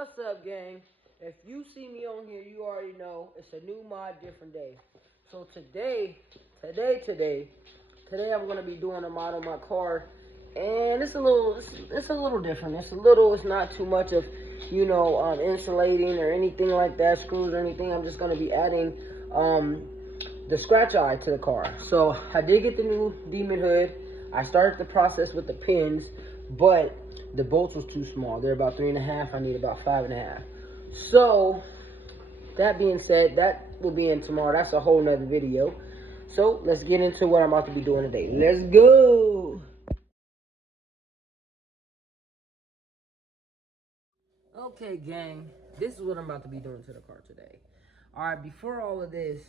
What's up, gang? If you see me on here, you already know it's a new mod, different day. So today, I'm gonna be doing a mod on my car, and it's a little different. It's not too much of, insulating or anything like that, screws or anything. I'm just gonna be adding the scratch eye to the car. So I did get the new Demon hood. I started the process with the pins, but the bolts was too small. They're about 3.5. I need about 5.5. So that being said, that will be in tomorrow. That's a whole nother video. So let's get into what I'm about to be doing today. Let's go. Okay, gang, this is what I'm about to be doing to the car today. All right, before all of this,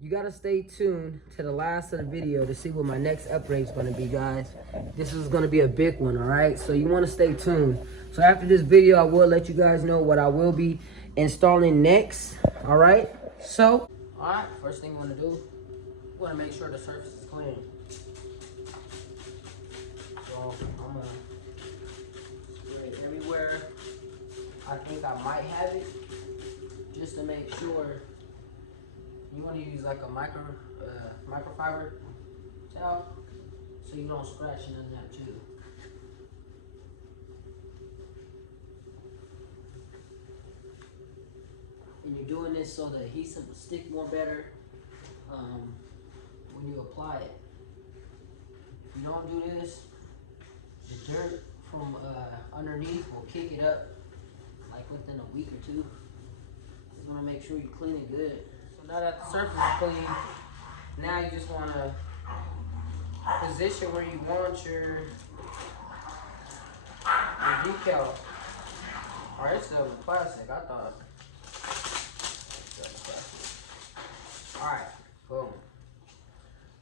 you gotta stay tuned to the last of the video to see what my next upgrade is gonna be, guys. This is gonna be a big one, all right? So you wanna stay tuned. So after this video, I will let you guys know what I will be installing next, all right? So, all right, first thing you wanna do, you wanna make sure the surface is clean. So I'm gonna spray it everywhere. I think I might have it, just to make sure. You want to use like a microfiber towel so you don't scratch none of that too. And you're doing this so the adhesive will stick more better when you apply it. If you don't do this, the dirt from underneath will kick it up like within a week or two. Just want to make sure you clean it good. So now that the surface is clean, now you just want to position where you want your decal. Alright, it's still plastic. I thought. Alright, boom.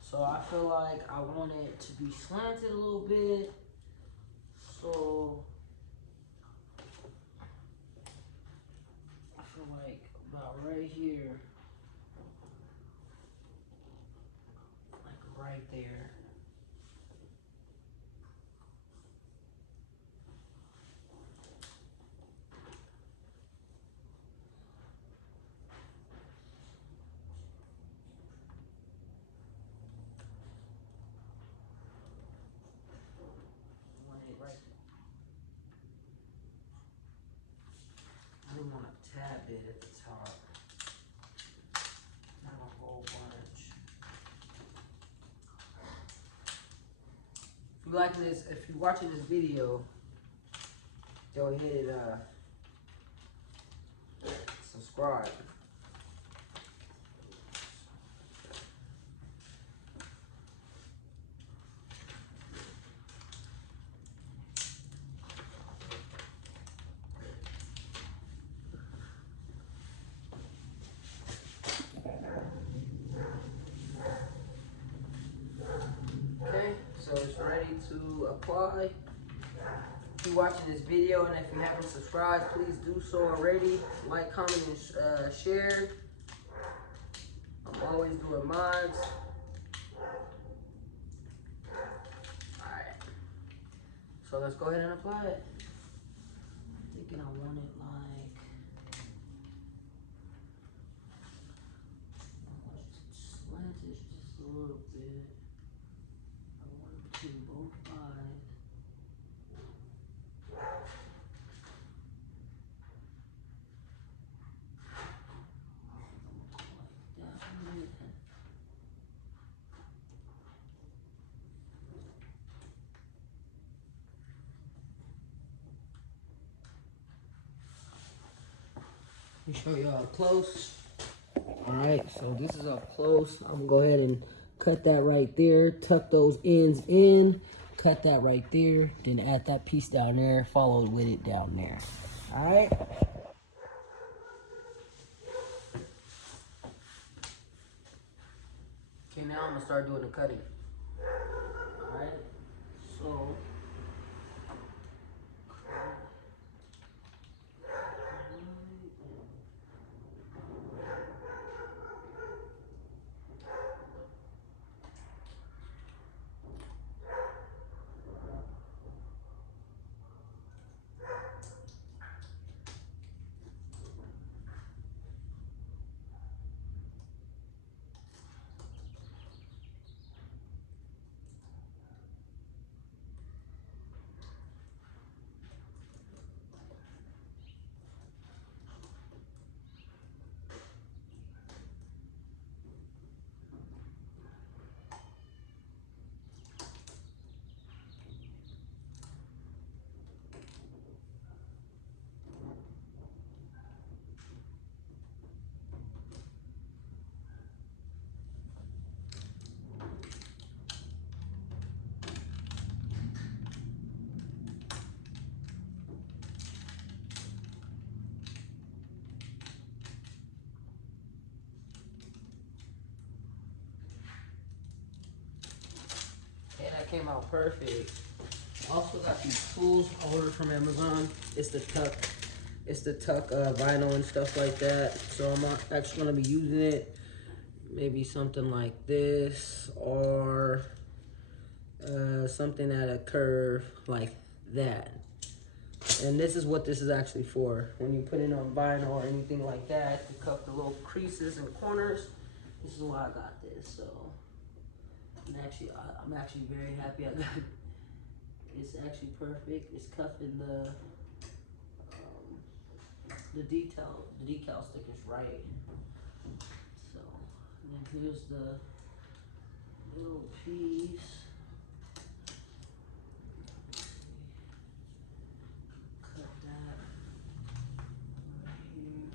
So I feel like I want it to be slanted a little bit. So I feel like about right here, like right there. I want it right. I don't want a tad bit at the top, not a whole bunch. If you liking this, if you're watching this video, go ahead subscribe. Okay, so it's ready to apply. If you're watching this video and if you haven't subscribed, please do so already. Like, comment, and share. I'm always doing mods. Alright. So let's go ahead and apply it. I'm thinking I want it like, I want it to slant it just a little bit. I want it to both sides. Let me show you up close. Alright, so this is up close. I'm gonna go ahead and cut that right there, tuck those ends in, cut that right there, then add that piece down there, follow with it down there. Alright. Okay, now I'm gonna start doing the cutting. Alright, so came out perfect. Also got these tools I ordered from Amazon. It's the tuck vinyl and stuff like that. So I'm actually gonna be using it. Maybe something like this, or something at a curve like that. And this is what this is actually for. When you put it on vinyl or anything like that, to cuff the little creases and corners. This is why I got this. So, and actually, I'm actually very happy I got it. It's actually perfect. It's cuffing the decal stickers right. So, and then here's the little piece. Cut that right here.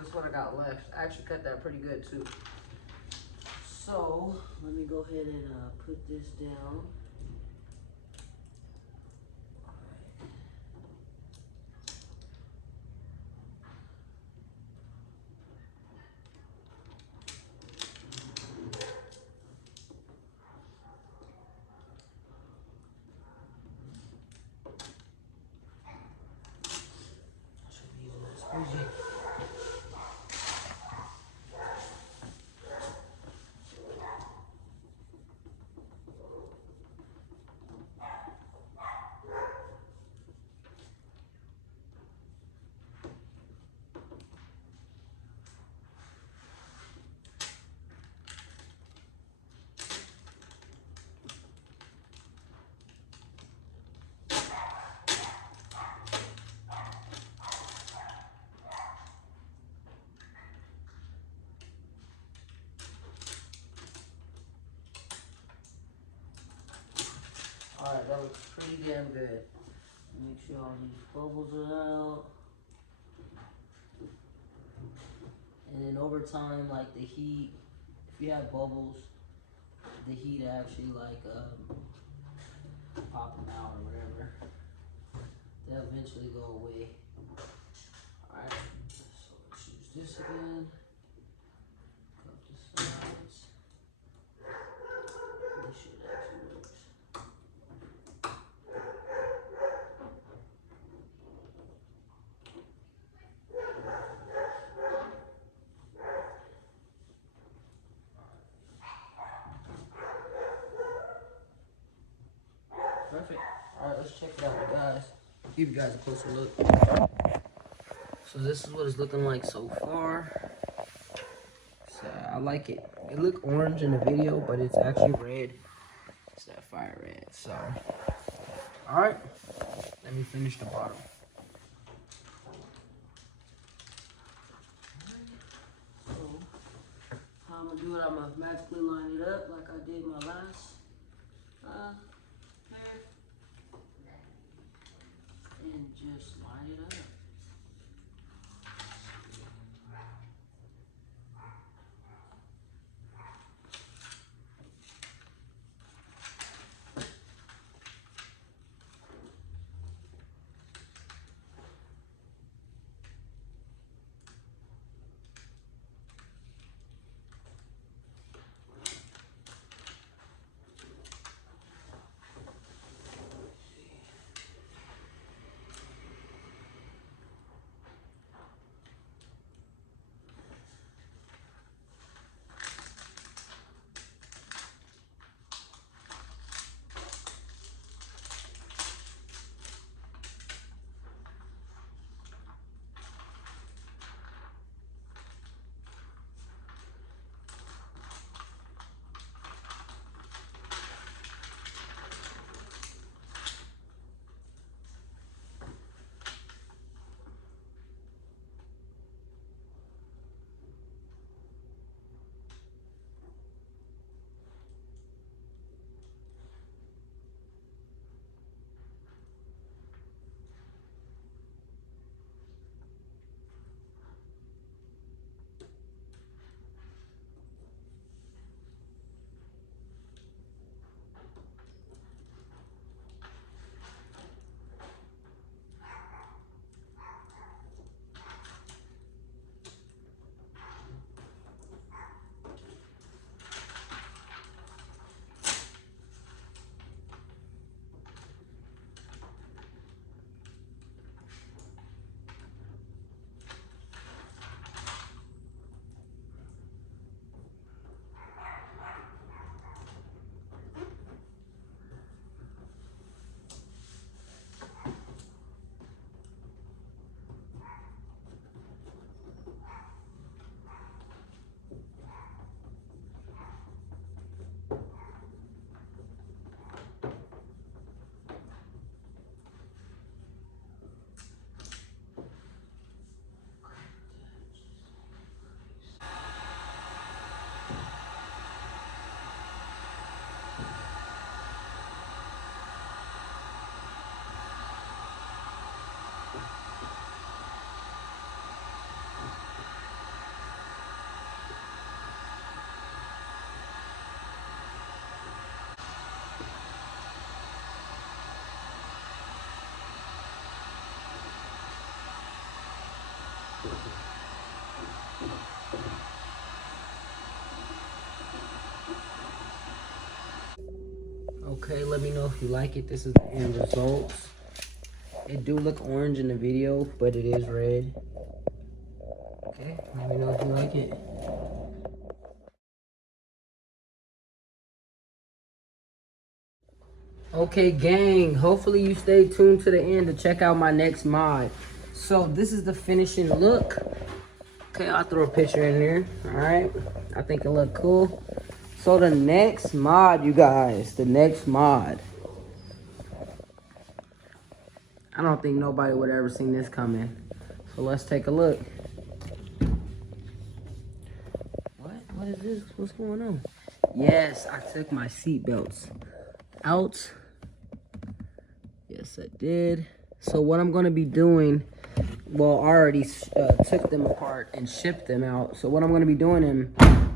This is what I got left. I actually cut that pretty good too. So let me go ahead and put this down. I should be using this squeegee. Alright, that looks pretty damn good. Make sure all these bubbles are out. And then over time, like the heat, if you have bubbles, the heat actually like pop them out or whatever. They'll eventually go away. Alright, so let's use this again. Cut the sides. This shit actually works. Perfect. Alright, let's check it out, guys. Give you guys a closer look. So this is what it's looking like so far. So I like it. It looked orange in the video, but it's actually red. It's that fire red. So, alright. Let me finish the bottom. So, how I'm gonna do it, I'm gonna magically line it up like I did my last pair. And just line it up. Okay, let me know if you like it. This is the end results. It do look orange in the video, but it is red. Okay, let me know if you like it. Okay, gang, hopefully you stay tuned to the end to check out my next mod. So this is the finishing look. Okay, I'll throw a picture in there. All right, I think it look cool. So the next mod, you guys, the next mod. I don't think nobody would ever seen this coming. So let's take a look. What is this? What's going on? Yes, I took my seat belts out. Yes, I did. So what I'm gonna be doing, well, I already took them apart and shipped them out. So what I'm gonna be doing is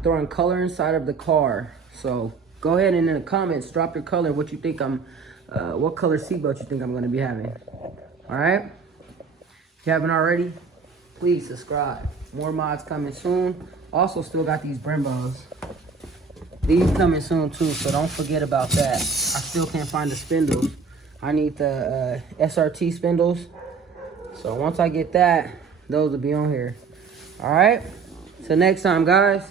throwing color inside of the car. So go ahead and in the comments, drop your color, what you think what color seatbelt you think I'm gonna be having. All right? If you haven't already, please subscribe. More mods coming soon. Also still got these Brembos. These coming soon too, so don't forget about that. I still can't find the spindles. I need the SRT spindles. So once I get that, those will be on here. All right? Till next time, guys.